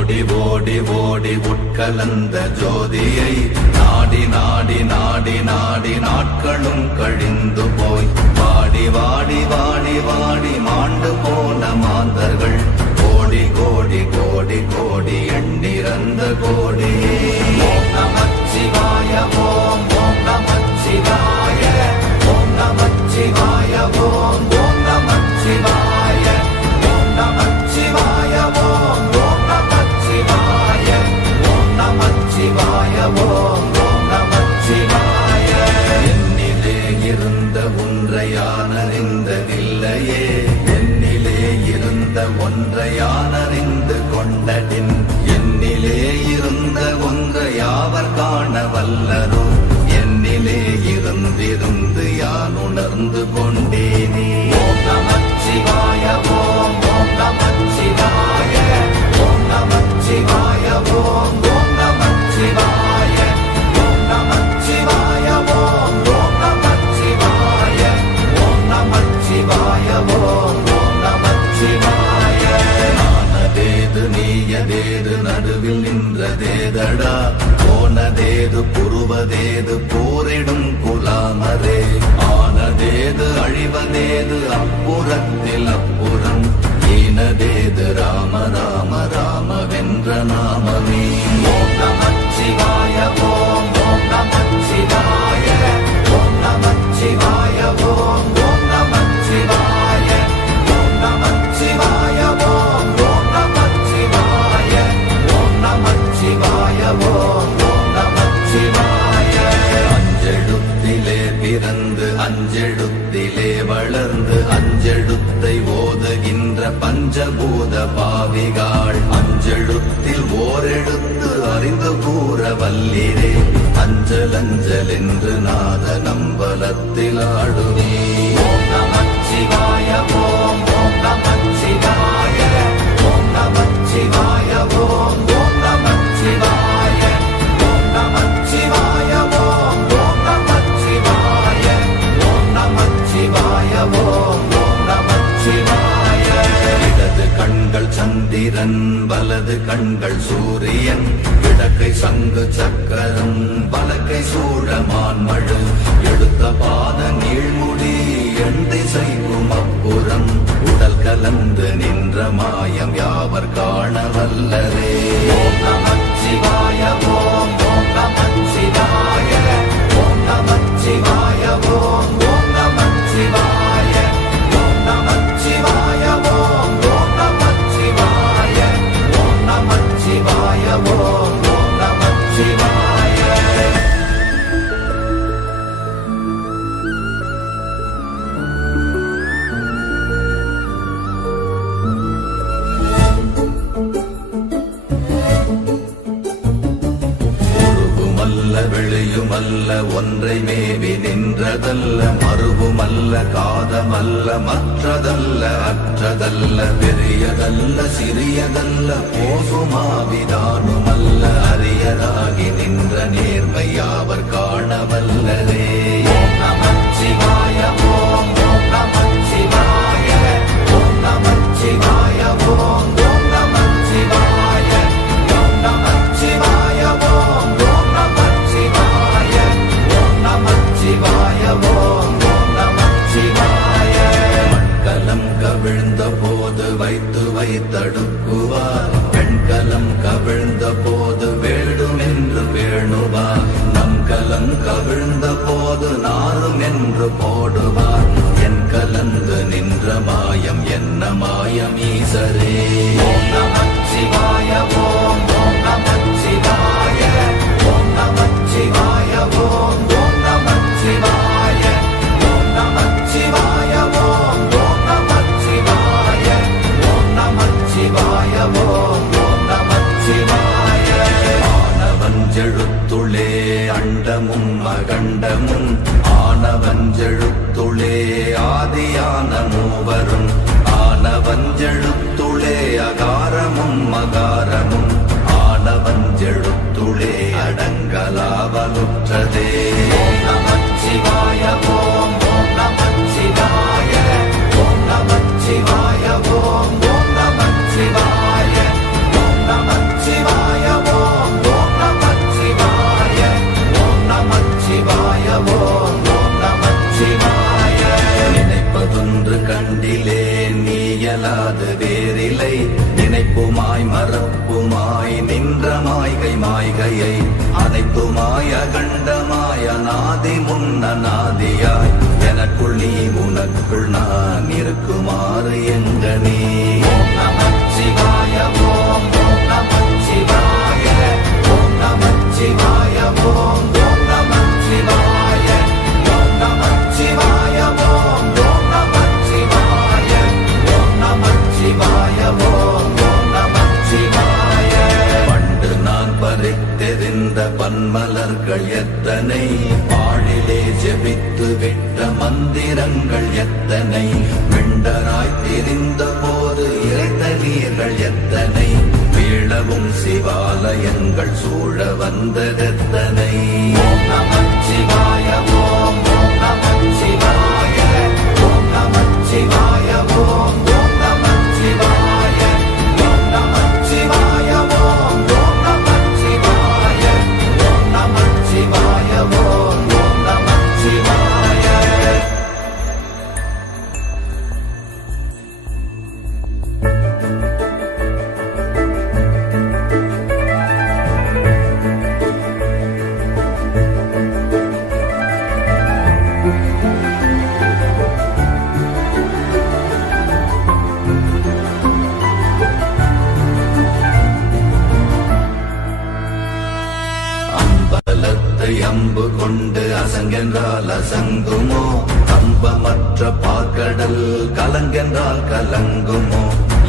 ஓடி ஓடி ஓடி உட்கலந்த ஜோதியை நாடி நாடி நாடி நாடி நாட்களும் கழிந்து போய் வாடி வாடி வாடி வாடி மாண்டு போன மாந்தர்கள் கோடி கோடி கோடி கோடி எண்ணிறந்த கோடி. ஓம் நமச்சிவாய ஓம் ஓம் நமச்சிவாய ஓம் நமச்சிவாய ஓம் ஓம் நமச்சிவாய ஓம் நமச்சிவாய ஓம் ஓம் நமச்சிவாய ஓம் நமச்சிவாய ஓம் ஓம் நமச்சிவாய. என்னிலே இருந்த ஒன்றை யான் அறிந்ததில்லையே, என்னிலே இருந்த ஒன்றை யான் அறிந்து கொண்டடின், என்னிலே இருந்த ஒன்றை யாவர் காண வல்லரோ, என்னிலே இருந்திருந்து யான் உணர்ந்து கொண்டேனே. ஓம் நமச்சிவாய ஓம் ஓம் நமச்சிவாய ஓம் நமச்சிவாய ஓம் ஓம் நமச்சிவாய ஓம் நமச்சிவாய ஓம் ஓம் நமச்சிவாய ஓம் நமச்சிவாய ஓம் ஓம் நமச்சிவாய. நானதேது நீயதேது நடுவில் நின்றதேதடா, போனதேது புருவதேது போரிடும் குலாமரே, ஆனதேது அழிவதேது அப்புறத்தில் அப்புறம், ஈனதேது ராம ராம ராம வென்ற நாமமே. ஓம் நமச்சிவாய ஓம் ஓம் நமச்சிவாய ஓம் நமச்சிவாய ஓம் ஓம் நமச்சிவாய ஓம் நமச்சிவாய ஓம் ஓம் நமச்சிவாய ஓம் நமச்சிவாய ஓம் ஓம் நமச்சிவாய. அஞ்செழுத்திலே பிறந்து அஞ்செழுத்திலே வளர்ந்து அஞ்செழுத்தை ஓதுகின்ற பஞ்சபூத பாவிகாள், அஞ்செழுத்தில் ஓரெழுத்து அறிந்து கூற வல்லிரே, அஞ்சல் அஞ்சல் என்று நாத நம்பலத்தில் ஆடுவே. ஓம் நமச்சிவாய ஓம் ஓம் நமச்சிவாய ஓம் நமச்சிவாய ஓம் ஓம் நமச்சிவாய ஓம் நமச்சிவாய ஓம் ஓம் நமச்சிவாய ஓம் நமச்சிவாய ஓம் ஓம் நமச்சிவாய. இடது கண்கள் சந்திரன் வலது கண்கள் சூரியன், இடக்கை சங்கு சக்கரம் வலக்கை சூழமான் மழு, எடுத்த பாத நீழ்முடி எண் திசைக்கும் அப்புறம், உடல் கலந்து நின்ற மாயம் யாவர் காண வல்லரே. ஓம் நமச்சிவாய ஓம் ஓம் நமச்சிவாய ஓம் நமச்சிவாய ஓம் ஓம் நமச்சிவாய ஓம் நமச்சிவாய ஓம் ஓம் நமச்சிவாய ஓம் நமச்சிவாய ஓம் ஓம் நமச்சிவாய. வெளியுமல்ல ஒன்றை மேவி நின்றதல்ல, மறுவுமல்ல காதமல்ல மற்றதல்ல அற்றதல்ல, பெரியதல்ல சிறியதல்ல போகுமாவிதானுமல்ல, அரியராகி நின்ற நேர்மை யாவர் காண வல்லரே. ஓம் நமச்சிவாய ஓம் ஓம் நமச்சிவாய ஓம் நமச்சிவாய ஓம் ஓம் நமச்சிவாய ஓம் நமச்சிவாய ஓம் ஓம் நமச்சிவாய ஓம் நமச்சிவாய ஓம் ஓம் நமச்சிவாய. மண்கலம் கவிழ்ந்த போது வைத்து வைத்தடுக்குவார், பெண்கலம் கவிழ்ந்த போது வேடும் என்று வேணுவார், நம் கலம் கவிழ்ந்த போது நாரும் என்று போடுவார், என் கலந்து நின்ற மாயம் என்ன மாயம் ஈசரே. ஓம் நமச்சிவாய ஓம் ஓம் நமச்சிவாய ஓம் நமச்சிவாய ஓம் ஓம் நமச்சிவாய ஓம் நமச்சிவாய ஓம் ஓம் நமச்சிவாய ஓம் நமச்சிவாய ஓம் ஓம் நமச்சிவாய. ஆனவஞ்செழுத்துளே அண்டமும் அகண்டமும், ஆனவஞ்செழுத்துளே ஆதியான மூவரும், ஆனவஞ்செழுத்துளே அகாரமும் அகாரமும், ஆனவஞ்செழுத்துளே அடங்கலாவலுற்றதே. ஓம் நமச்சிவாய ஓம் ஓம் நமச்சிவாய ஓம் நமச்சிவாய ஓம் ஓம் நமச்சிவாய ஓம் நமச்சிவாய சிவாய ஓம் ஓம் நமச்சிவாய. நினைப்பதொன்று கண்டிலே நீயலாது வேறில்லை, நினைப்புமாய் மறப்புமாய் நின்ற மாய்கை மாய்கையை அனைத்துமாய் அகண்டமாய் அநாதி முன்னநாதியாய் எனக்குள் நீ உனக்குள் நான் இருக்குமாறு எங்க நீ. ஓம் நமச்சிவாய ஓம் ஓம் நமச்சிவாய ஓம் நமச்சிவாய ஓம் ஓம் நமச்சிவாய ஓம் நமச்சிவாய ஓம் ஓம் நமச்சிவாய ஓம் நமச்சிவாய ஓம் ஓம் நமச்சிவாய. பண்டு நான் பறித்தெறிந்த பன்மலர்கள் எத்தனை, பாழிலே ஜெபித்து விட்ட மந்திரங்கள் எத்தனை, விண்டராய் திரிந்த போது இறைத்த நீர்கள் எத்தனை, வீழவும் சிவாலயங்கள் சூழ வந்ததெத்தனை. ஓம் நமச்சிவாய ஓம் ஓம் நமச்சிவாய ஓம் நமச்சிவாய ஓம் ஓம் நமச்சிவாய ஓம் நமச்சிவாய ஓம் ஓம் நமச்சிவாய ஓம் நமச்சிவாய ஓம் ஓம் நமச்சிவாய. அம்பலத்தை அம்பு கொண்டு அசங்கென்றால் அசங்குமோ, கம்பமற்ற பார்க்கடல் கலங்கென்றால் கலங்குமோ,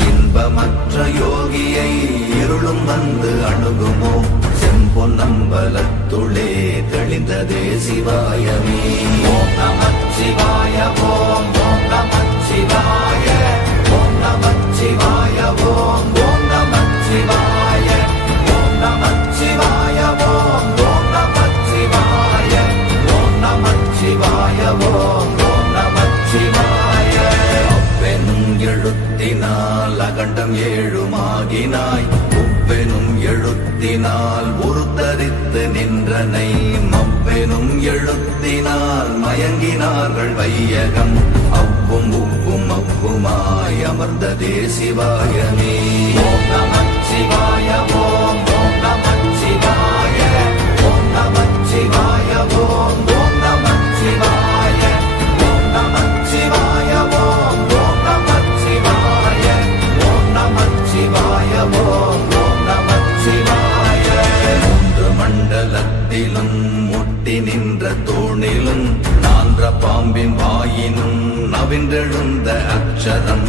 இன்பமற்ற யோகியை இருளும் வந்து அணுகுமோ, செம்பொன்னம்பலத்துளே தெளிந்ததே சிவாயமே. ஓம் நமச்சிவாய ஓம் ஓம் நமச்சிவாய ஓம் நமச்சிவாய ஓம் ஓம் நமச்சிவாய ஓம் நமச்சிவாய ஓம் ஓம் நமச்சிவாய ஓம் நமச்சிவாய ஓம் ஓம் நமச்சிவாய. அப்பெனும் எழுத்தினால் அகண்டம் ஏழுமாகினாய், உப்பெனும் எழுத்தினால் உருத்தரித்து நின்றனை, மப்பெனும் எழுத்தினால் மயங்கினார்கள் வையகம், அவ்வும் உவ்வும் அவ்வுமாய் அமர்ந்ததே சிவாயமே. ஓம் நமச்சிவாய ஓம் ஓம் நமச்சிவாய ஓம் நமச்சிவாய ஓம் ஓம் நமச்சிவாய ஓம் நமச்சிவாய ஓம் ஓம் நமச்சிவாய ஓம் நமச்சிவாய ஓம் ஓம் நமச்சிவாய. மூன்று மண்டலத்திலும் முட்டி நின்ற தூணிலும் நான்ற பாம்பின் வாயினும் நவின்றெழுந்த அக்ஷரம்,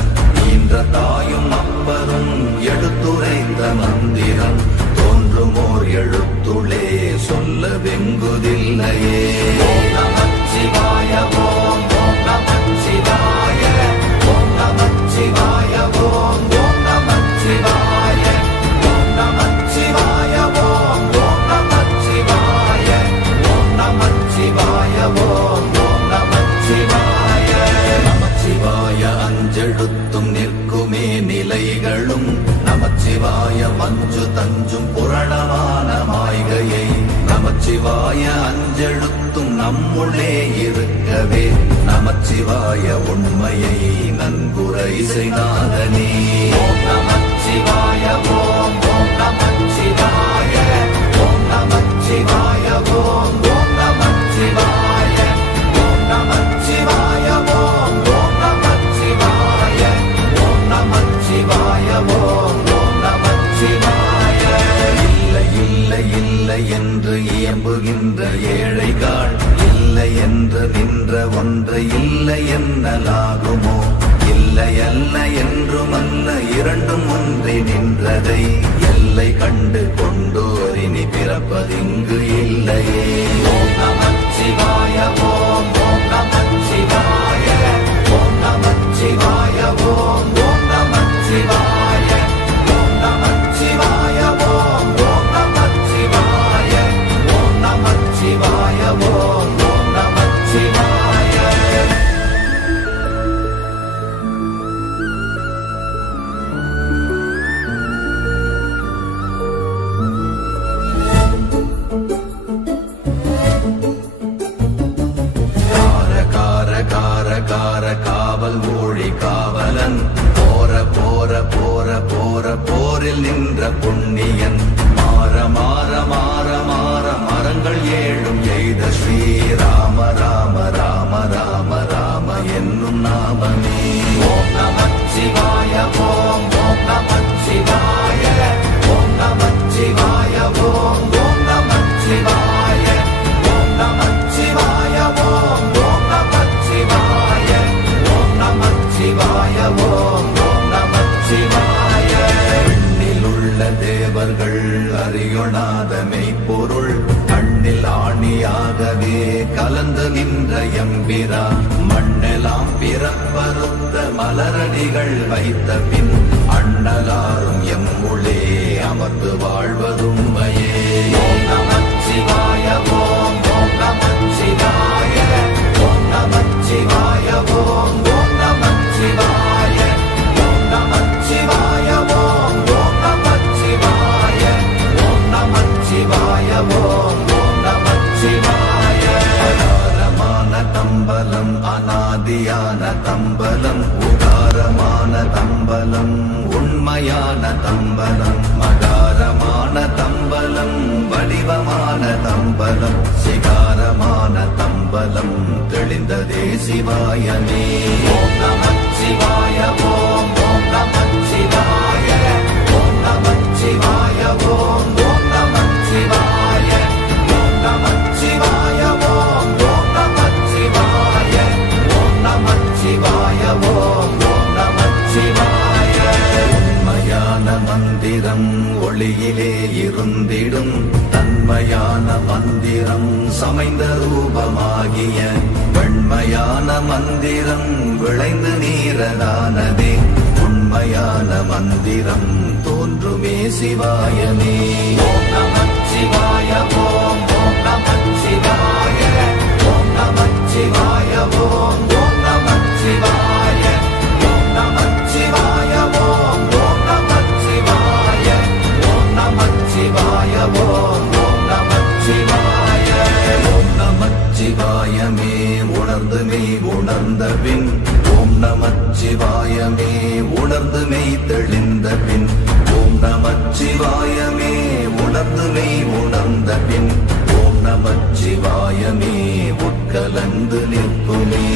ஈன்ற தாயும் அப்பரும் எடுத்துரைத்த மந்திரம், தோன்றுமோர் எழுத்துளே சொல்ல வெங்குதில்லையே. ஓம் நமச்சிவாய ஓம் ஓம் நமச்சிவாய ஓம் நமச்சிவாய ஓம் ஓம் நமச்சிவாய ஓம் நமச்சிவாய ஓம் ஓம் நமச்சிவாய ஓம் நமச்சிவாய ஓம் ஓம் நமச்சிவாய. நமச்சிவாய அஞ்செழுத்தும் நிற்குமே நிலைகளும், நமச்சிவாய மஞ்சு தஞ்சும் புரணமான மாய்கையை, நமச்சிவாய அஞ்செழுத்தும் நம்முள்ளே இருக்கவே, நமச்சிவாய உண்மையை நன்குரை செய்நாதனே. ஓம் நமச்சிவாய ஓம் ஓம் நமச்சிவாய ஓம் நமச்சிவாய ஓம் ஓம் நமச்சிவாய ஓம் நமச்சிவாய ஓம் ஓம் நமச்சிவாய ஓம் நமச்சிவாய ஓம் ஓம் நமச்சிவாய. இல்லை இல்லை இல்லை என்று இயம்புகின்ற ஏழைகள், இல்லை என்று நின்ற ஒன்றை இல்லை என்னலாகுமோ, இல்லை அல்ல என்றுமல்ல இரண்டும் ஒன்றி நின்றதை எல்லை கண்டு கொண்டோர் இனி பிறப்பதிங்கு இல்லையே. ஓம் நமச்சிவாய ஓம் ஓம் நமச்சிவாய ஓம் நமச்சிவாய ஓம் ஓம் நமச்சிவாய ஓம் நமச்சிவாய ஓம் ஓம் நமச்சிவாய ஓம் நமச்சிவாய ஓம் ஓம் நமச்சிவாய. ஓங்கார காவல் ஊழி காவலன் போர போர போர போர போரில் நின்ற புண்ணியன் மாற மாற மாற மாற மரங்கள் ஏழும் எய்த ஸ்ரீராம ராம ராம ராம ராம என்னும் நாமமே. ஓம் நமச்சிவாய ஓம் ஓம் நமச்சிவாய ஓம் நமச்சிவாய ஓம் ஓம் நமச்சிவாய ஓம் நமச்சிவாய ஓம் ஓம் நமச்சிவாய ஓம் நமச்சிவாய ஓம் ஓம் நமச்சிவாய. எண்ணிலுள்ள தேவர்கள் அறியொணாத மெய்ப்பொருள் கண்ணில் ஆணியாகவே கலந்து நின்ற எம்பிரா மண்ணெல்லாம் பிறப்பறுத்த மலரடிகள் வைத்த பின் அண்ணலாரும் எம்முளே அமர்ந்து வாழ்வதும்மையே. ஓம் நமச்சிவாய ஓம் ஓம் நமச்சிவாய ஓம் நமச்சிவாய ஓம் ஓம் நமச்சிவாய ஓம் நமச்சிவாய ஓம் ஓம் நமச்சிவாய ஓம் நமச்சிவாய ஓம் ஓம் நமச்சிவாய. அகாரமான தம்பலம் அநாதியான தம்பலம் உகாரமான தம்பலம் உண்மையான தம்பலம் மகாரமான தம்பலம் வடிவமான தம்பலம் சிகாரமான தம்பலம் தெளிந்ததே சிவாயமே. ஓம் நமச்சிவாய ஓம் ஓம் நமச்சிவாய ஓம் நமச்சிவாய ஓம் ஓம் நமச்சிவாய ஓம் நமச்சிவாய ஓம் ஓம் நமச்சிவாய ஓம் நமச்சிவாய ஓம் ஓம் நமச்சிவாய. உண்மையான மந்திரம் ஒளியிலே இருந்திடும் தன்மையான மந்திரம் சமைந்த ரூபமாகிய வெண்மையான மந்திரம் விளைந்து நீரதானதே உண்மையான மந்திரம் தோன்றுமே சிவாயமே. ஓம் நமச்சிவாய ஓம் ஓம் நமச்சிவாய ஓம் நமச்சிவாய ஓம் ஓம் நமச்சிவாய ஓம் நமச்சிவாய ஓம் ஓம் நமச்சிவாய ஓம் நமச்சிவாய ஓம் ஓம் நமச்சிவாய. ஓம் நமச்சிவாயமே உணர்ந்து மெய் உணர்ந்த பின் ஓம் நமச்சிவாயமே உணர்ந்து மெய் தெளிந்த பின் ஓம் நமச்சிவாயமே உணர்ந்து மெய் உணர்ந்த பின் ஓம் நமச்சிவாயமே உட்கலந்து நிற்குமே.